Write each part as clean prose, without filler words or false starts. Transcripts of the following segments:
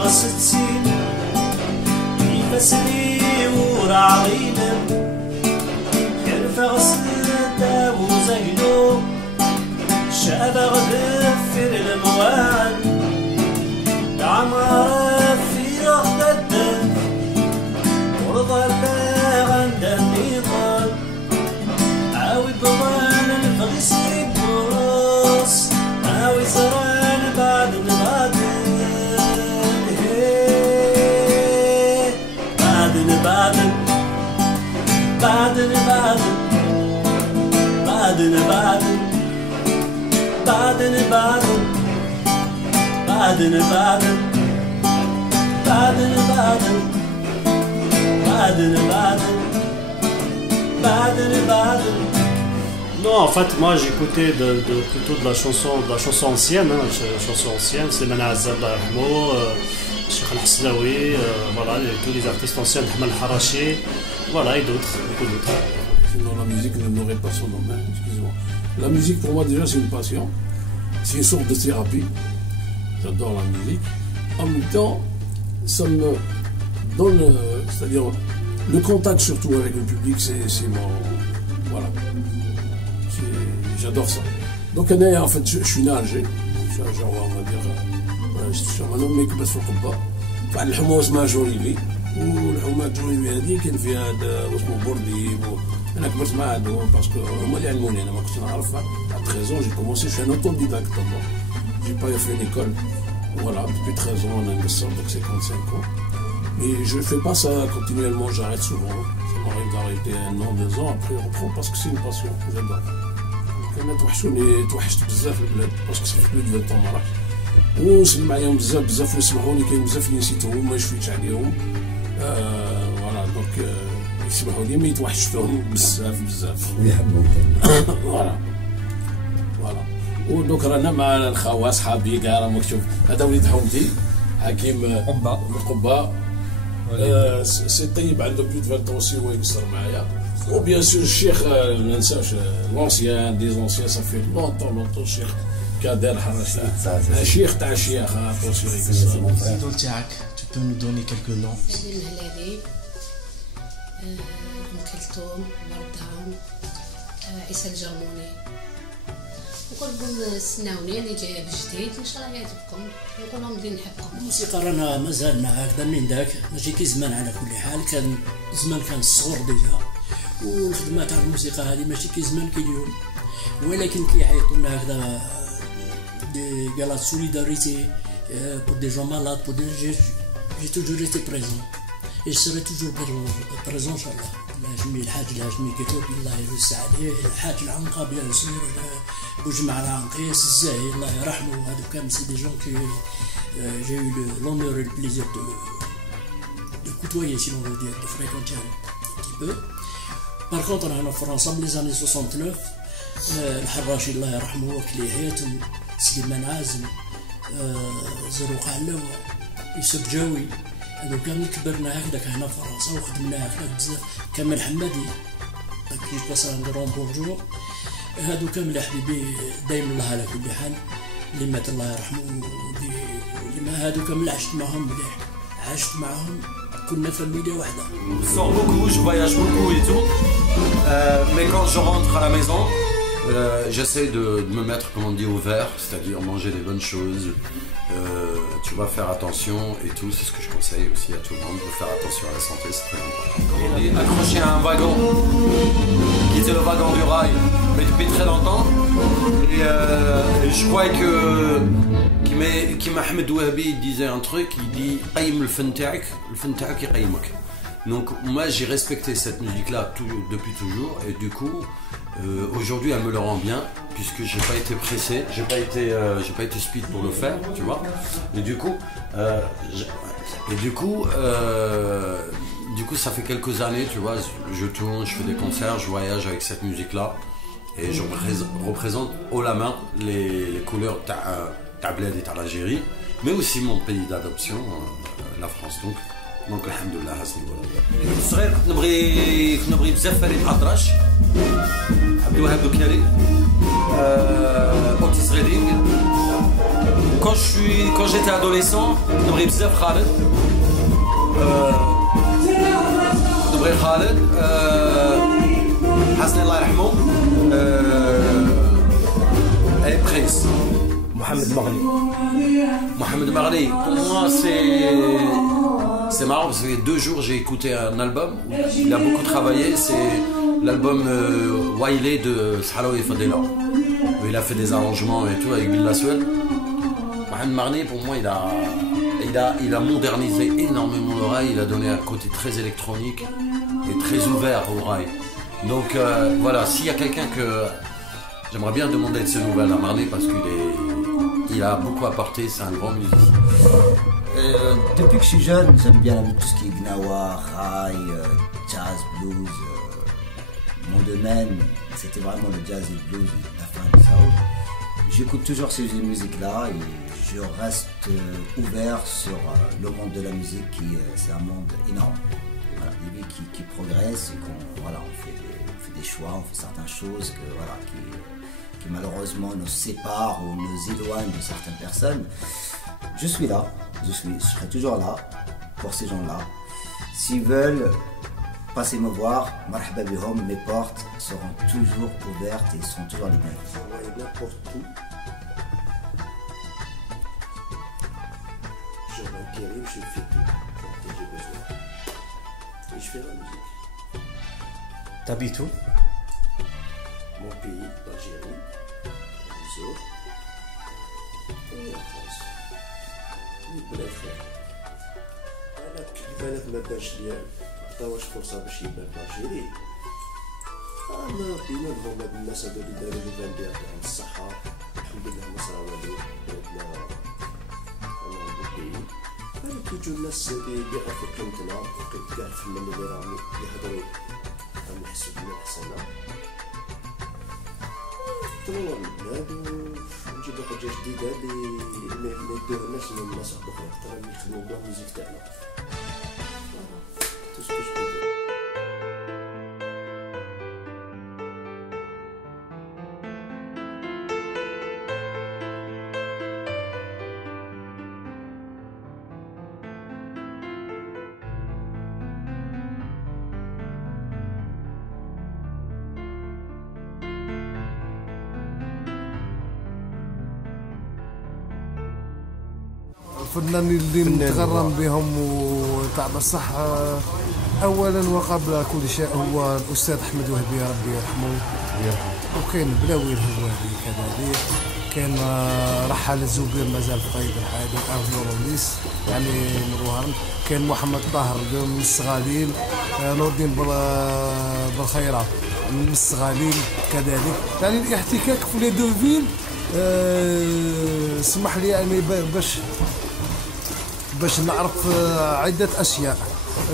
غستي يفسني وراعينا كرفة غسلتا وزينو شابة غدفر الموال دعمها في رغدة ورضا الباغ عند النضال عاوي بضان الفغسي بوراس عاوي زران بعد بعدن بعدن بعدن بعدن بعدن بعدن بعدن بعدن بعدن بعدن بعدن بعدن بعدن بعدن. Non, en fait, moi j'écoutais plutôt de la chanson ancienne, hein, chanson ancienne, c'est Mana Azza Allah yarhamou, Cheikh Al-Hasnaoui, voilà, tous les artistes anciens, Ahmed Harachi, voilà, et d'autres, beaucoup d'autres. Sinon la musique n'aurait pas son nom, excusez-moi. La musique pour moi déjà c'est une passion, c'est une sorte de thérapie. J'adore la musique. En même temps, ça me donne, c'est-à-dire le contact surtout avec le public, c'est mon, voilà. J'adore ça. Donc en fait je suis né à Alger, genre on va dire, je suis un homme qui بس في القبة. فواحد الحومة اسمها جوريبي، والحومة جوريبي هذه كان فيها هذا اسمه بورديب. أنا كبرت مع هادو باسكو هما اللي علموني، أنا ما كنتش نعرف. À 13 ans j'ai commencé, je suis un autodidacte d'abord. J'ai pas fait une école. Voilà, depuis 13 ans on a donc 55 ans. Mais je ne fais pas ça continuellement, j'arrête souvent. Ça m'arrive d'arrêter 1 an, 2 ans, après je reprends parce que c'est une passion que j'adore. أنا توحشت بزاف البلاد باسكو صافي بلو دو 20 ما راحش، ونسمع عليهم بزاف ويسمعوني، كاين بزاف اللي نسيتهم ما شفيتش عليهم. فوالا دونك يسمحوا لي مي توحشتهم بزاف ويحبوك. فوالا ودونك رانا مع الخوا صحابي كاع راه مكتوب هذا وليد حومتي حكيم قبة من قبة. سي طيب عنده بلو دو 20 سي هو يقصر معايا. وبيان سور الشيخ ما ننساوش لونسيان دي زونسيان صافي لونطون الشيخ كادر حراشي الشيخ تاع الشيخ طوسي الإدول تاعك tu peux nous donner quelques noms. سليم هلالي، أم كلثوم، مرضان، عيسى الجرموني. نقول استناوني اللي جايه بجديد ان شاء الله يعجبكم، نقول لهم بلي نحبكم. الموسيقى رانا مازالنا هكذا من داك، ماشي كي زمان على كل حال، كان زمان كان الصغر ديجا، والخدمه تاع الموسيقى هذه ماشي كي زمان كي اليوم، ولكن كيعيطوا لنا هكذا دي غالا سوليداريتي pour des gens malades, pour des j'ai toujours été présent et je serai toujours présent ان شاء الله. الهاشمي الحاج الهاشمي كتب الله يوسع عليه، الحاج العنقه بيان سور، بوجمع العنقيس الزاهي الله يرحمه، هذو كامل سي دي جون كي j'ai eu l'honneur et le plaisir de côtoyer, si l'on veut dire, de fréquenter un petit peu. Par contre, on a fait ensemble les années 69, الحراشي الله يرحمه وكلي حياتهم، سليمان عازم، زروق علو، يوسف جاوي، هذو كامل كبرنا هكذاك هنا في فرنسا وخدمنا هكذاك بزاف، كمال حمادي كيف باس ان كرون بونجور، هادو كامل يا حبيبي دايما الله على كل حال، اللي مات الله يرحمه، اللي ما هادو كامل عشت معهم مليح، عشت معهم كنا فاميليا واحدة. Je sors beaucoup, je voyage beaucoup et tout, mais quand je rentre à la maison, j'essaie de me mettre, comme on dit, au vert, c'est-à-dire manger des bonnes choses. Tu vas faire attention et tout, c'est ce que je conseille aussi à tout le monde, de faire attention à la santé, c'est très important. On est accroché à un wagon, qui était le wagon du rail, mais depuis très longtemps, et je crois que qui Ahmed Ouahabi disait un truc, il dit Qaïm le fenta'ak yaqaymak. Donc moi j'ai respecté cette musique-là depuis toujours, et du coup aujourd'hui elle me le rend bien, puisque j'ai pas été pressé, j'ai pas été speed pour le faire, tu vois. Et du coup ça fait quelques années, tu vois, je tourne, je fais des concerts, je voyage avec cette musique-là, et je représente haut la main les couleurs تاع بلادي تاع الجيري، mais aussi mon pays d'adoption, la France. Donc alhamdoulilah حسن الولد. صغير كنت نبغي بزاف فريد الأطرش، عبد الوهاب بكاري، أوتي صغيرين. quand j'étais adolescent, نبغي بزاف خالد. نبغي خالد. حسن الله يرحمه. Et Prince. Mohamed Marli. Mohamed Marli, pour moi c'est marrant parce que 2 jours j'ai écouté un album où il a beaucoup travaillé, c'est l'album Wiley de Sahraoui Fadela. Il a fait des arrangements et tout avec Bill Laswell. Mohamed Marli, pour moi, il a modernisé énormément l'oreille, il a donné un côté très électronique et très ouvert aux oreilles. Donc voilà, s'il y a quelqu'un que j'aimerais bien demander de ses nouvelles à Marli parce qu'il a beaucoup apporté, c'est un grand musicien. Depuis que je suis jeune, j'aime bien tout ce qui est gnawa, raï, jazz, blues. Mon domaine, c'était vraiment le jazz et le blues, la fin du soul. J'écoute toujours ces musiques-là et je reste ouvert sur le monde de la musique c'est un monde énorme. Voilà, des vies qui progressent et on fait des choix, on fait certaines choses qui malheureusement nous séparent ou nous éloignent de certaines personnes. Je suis là, je serai toujours là pour ces gens-là. S'ils veulent passer me voir, marhaba bihom, mes portes seront toujours ouvertes et seront toujours les bienvenues. Envoyez n'importe où. Je m'acquéris, je fais tout pour que j'ai besoin. Et je fais la musique. T'habites où? Mon pays, l'Algérie, les autres, et en France. البلاد خير. أنا البلد ما بانش ليا عطاوش فرصة باش يبان في الجيري. أنا بينهم هاد الناس هادو اللي دارو لي بان بيان عن الصحة، الحمد لله ما صرا والو بلادنا أنا البي. أنا كيجو الناس اللي يعرفوا قيمتنا وقيمة كاع الفنانين اللي راهم يهضروا راهم يحسوا بنا أحسن. تنور البلاد ونجيبو حاجة جديدة اللي ما يديروناش من الناس الأخرى ترى اللي يخدمو بها الميوزيك تاعنا. الفنانين اللي نتغرم بهم وتاع بصح اولا وقبل كل شيء هو الاستاذ احمد وهبي ربي يرحمه وكاين بلاوي الهواري كذلك كان رحل الزبير مازال في قيد الحياه نوروليس يعني نروهرم كان محمد طاهر من الصغاليل نور الدين بالخيرة من الصغاليل كذلك يعني الاحتكاك في لي دو فيل سمح لي يعني باش نعرف عدة أشياء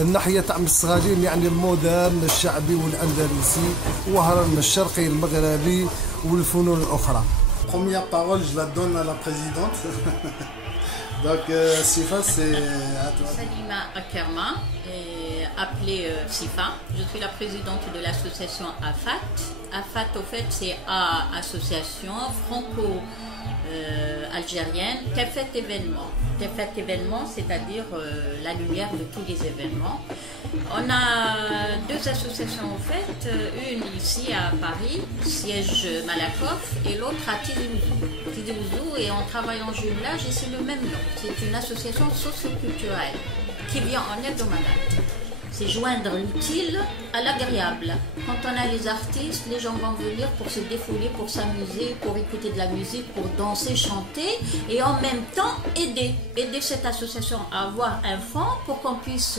الناحية تاع الصغالين يعني المودرن الشعبي والأندلسي وهران الشرقي المغربي والفنون الأخرى. Première parole, je la donne à la présidente. Donc Sifa, c'est à toi. Salima Akerma, appelée Sifa. Je suis la présidente de l'association AFAT. AFAT, au fait, c'est Association franco-algérienne Tefet événements. Tefet événements, c'est-à-dire la lumière de tous les événements. On a 2 associations en fait, une ici à Paris, siège Malakoff, et l'autre à Tizi Ouzou, et on travaille en jumelage et c'est le même nom. C'est une association socio-culturelle qui vient en aide aux malades. C'est joindre l'utile à l'agréable. Quand on a les artistes, les gens vont venir pour se défouler, pour s'amuser, pour écouter de la musique, pour danser, chanter et en même temps aider cette association à avoir un fonds pour qu'on puisse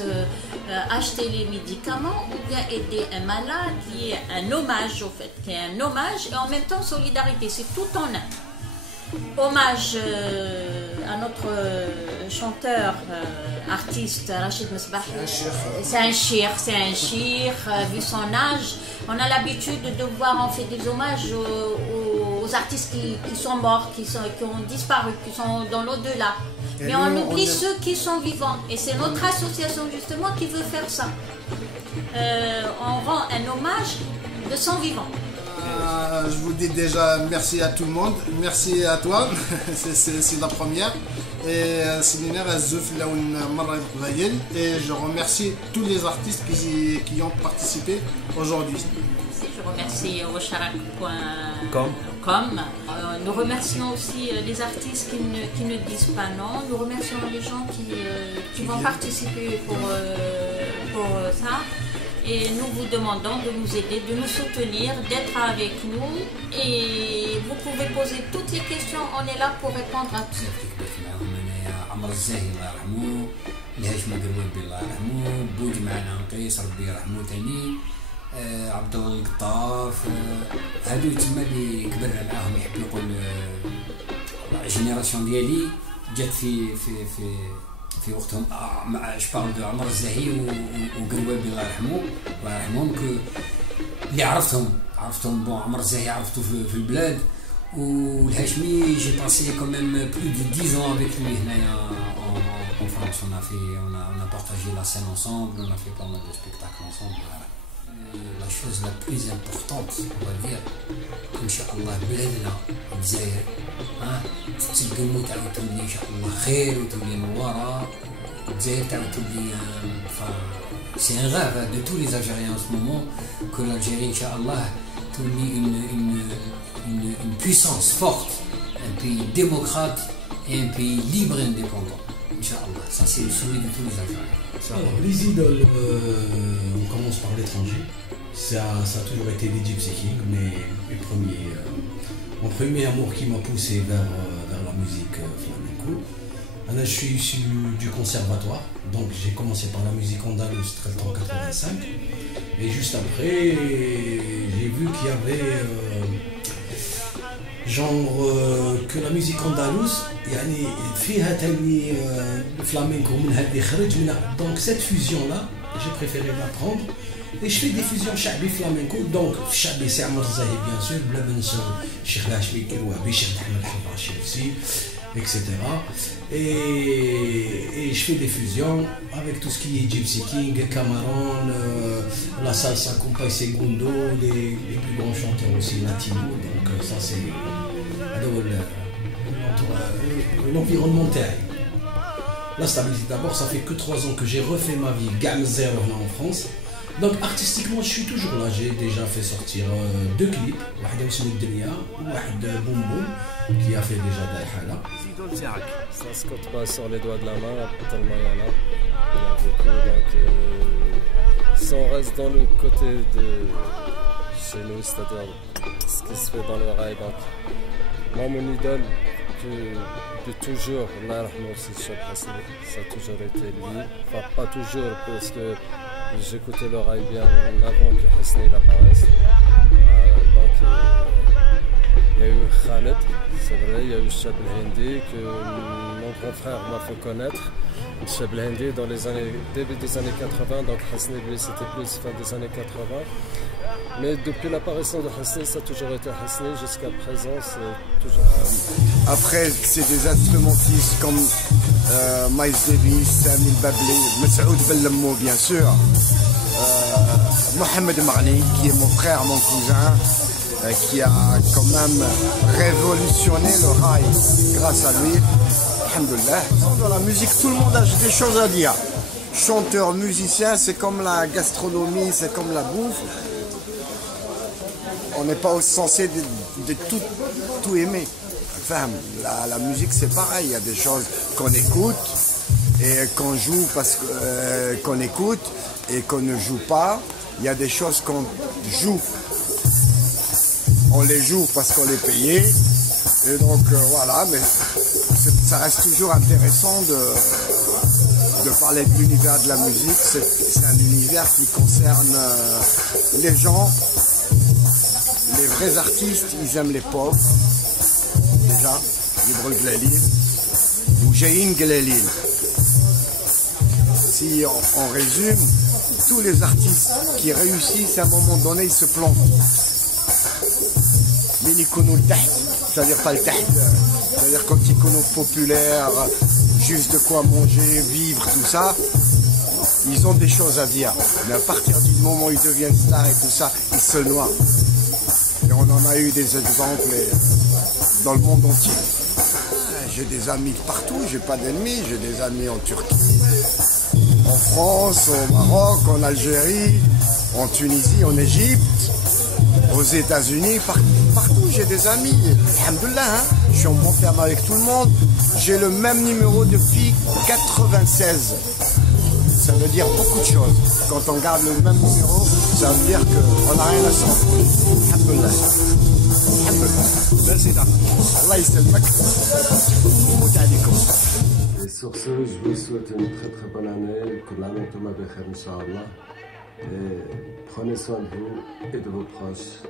acheter les médicaments ou bien aider un malade qui est un hommage au fait, qui est un hommage et en même temps solidarité, c'est tout en un. Hommage à notre chanteur, artiste Rachid Mesbah. C'est un chir, vu son âge. On a l'habitude de voir, on fait des hommages aux artistes qui sont morts, qui ont disparu, qui sont dans l'au-delà. Mais on oublie ceux qui sont vivants. Et c'est notre association justement qui veut faire ça. On rend un hommage de son vivant. Je vous dis déjà merci à tout le monde, merci à toi, c'est la première. Et je remercie tous les artistes qui ont participé aujourd'hui. Je remercie Rocharak.com. Nous remercions aussi les artistes qui ne disent pas non. Nous remercions les gens qui vont participer pour ça. Et nous vous demandons de nous aider, de nous soutenir, d'être avec nous. Et vous pouvez poser toutes les questions, on est là pour répondre à tout. عمر الزاهي الله يرحمه، الهاشمي قروابي الله يرحمه، بوج معنا نقيس ربي يرحمه تاني، عبد الله القطاف، هادو تما اللي كبرنا معاهم يحب يقول الجينيراسيون ديالي جات في وقتهم مع جبارل دو عمر الزاهي وقروابي الله يرحمه الله يرحمهم اللي عرفتهم بون عمر الزاهي عرفتو في البلاد. والهاشمي j'ai passé quand même plus de 10 ans avec lui en France. On a partagé la scène ensemble, on a fait pas mal de spectacles ensemble. La chose la plus importante, on va dire, Inch'Allah بلادنا الجزائر تتقدموا تعاود تولي إن شاء الله خير وتولي نوارة الجزائر تعاود تولي. C'est un rêve de tous les Algériens en ce moment que l'Algérie Inch'Allah تولي une puissance forte, un pays démocrate et un pays libre et indépendant. Inch'Allah, ça c'est le souhait de tous les Algériens. Alors, les idoles, on commence par l'étranger. Ça a toujours été les Gypsy Kings, mon premier amour qui m'a poussé vers la musique flamenco. Alors, je suis issu du conservatoire, donc j'ai commencé par la musique andalouse très en 85. Et juste après, j'ai vu qu'il y avait que la musique andalouse يعني فيها تاني الفلامينكو منها اللي خرج منها. Donc cette fusion là j'ai préféré l'apprendre et je fais des fusions شعبي flamenco. Donc الشعبي سي عمر الزاهي bien sûr بلا ما ننساو الشيخ الهاشمي كروابي الشيخ محمد الحراشي aussi etc. Et je fais des fusions avec tout ce qui est Gypsy King, Cameron, la salsa Compay Segundo, les plus grands chanteurs aussi latinos. Donc ça c'est l'environnement terre. La stabilité d'abord, ça fait que 3 ans que j'ai refait ma vie gamme zéro là en France. Donc artistiquement je suis toujours là, j'ai déjà fait sortir 2 clips, واحد اسمه الدنيا وواحد بوم بوم qui a fait déjà Dalhala. Ça se compte pas sur les doigts de la main, tellement il y en a. Il y a beaucoup, donc si on reste dans le côté de chez nous, c'est-à-dire ce qui se fait dans le rail, donc moi mon idole de toujours, Allah yarhamou aussi, ça a toujours été lui, enfin pas toujours parce que j'écoutais le rail bien avant que Hasni apparaisse. Donc il y a eu Khaled, c'est vrai, il y a eu Chab El-Hindi que mon grand frère m'a fait connaître. Chab El-Hindi dans les début des années 80, donc Hasni lui c'était plus fin des années 80. Mais depuis l'apparition de Hasni, ça a toujours été Hasni, jusqu'à présent c'est toujours Après c'est des instrumentistes comme Miles Davis, Sami El-Babli, Masoud Bellemou bien sûr, Mohamed Marni qui est mon frère, mon cousin, qui a quand même révolutionné le rail grâce à lui. Alhamdoulilah. Dans la musique, tout le monde a des choses à dire. Chanteur, musicien, c'est comme la gastronomie, c'est comme la bouffe. On n'est pas censé de tout aimer. Enfin, la musique c'est pareil, il y a des choses qu'on écoute et qu'on joue parce qu'on écoute et qu'on ne joue pas. Il y a des choses qu'on joue. On les joue parce qu'on est payé. Et donc voilà, mais ça reste toujours intéressant de parler de l'univers de la musique. C'est un univers qui concerne les gens. Les vrais artistes, ils aiment les pauvres. Déjà, Libre Glalil ou Jaïn Glalil. Si on résume, tous les artistes qui réussissent à un moment donné, ils se plantent. C'est-à-dire pas le taht, c'est-à-dire quand ils connaissent populaire, juste de quoi manger, vivre, tout ça, ils ont des choses à dire. Mais à partir du moment où ils deviennent stars et tout ça, ils se noient. Et on en a eu des exemples dans le monde entier. J'ai des amis partout, j'ai pas d'ennemis, j'ai des amis en Turquie, en France, au Maroc, en Algérie, en Tunisie, en Égypte, aux États-Unis, partout j'ai des amis. Alhamdoulilah, hein, je suis en bon terme avec tout le monde. J'ai le même numéro depuis 96. Ça veut dire beaucoup de choses. Quand on garde le même numéro, ça veut dire qu'on n'a rien à s'enfuir. Alhamdoulilah. Merci d'Allah. Allah yissalmak. Et sur ce, je vous souhaite une très très bonne année. Que l'année tombe bien, Inch'Allah. Et prenez soin de vous et de vos proches.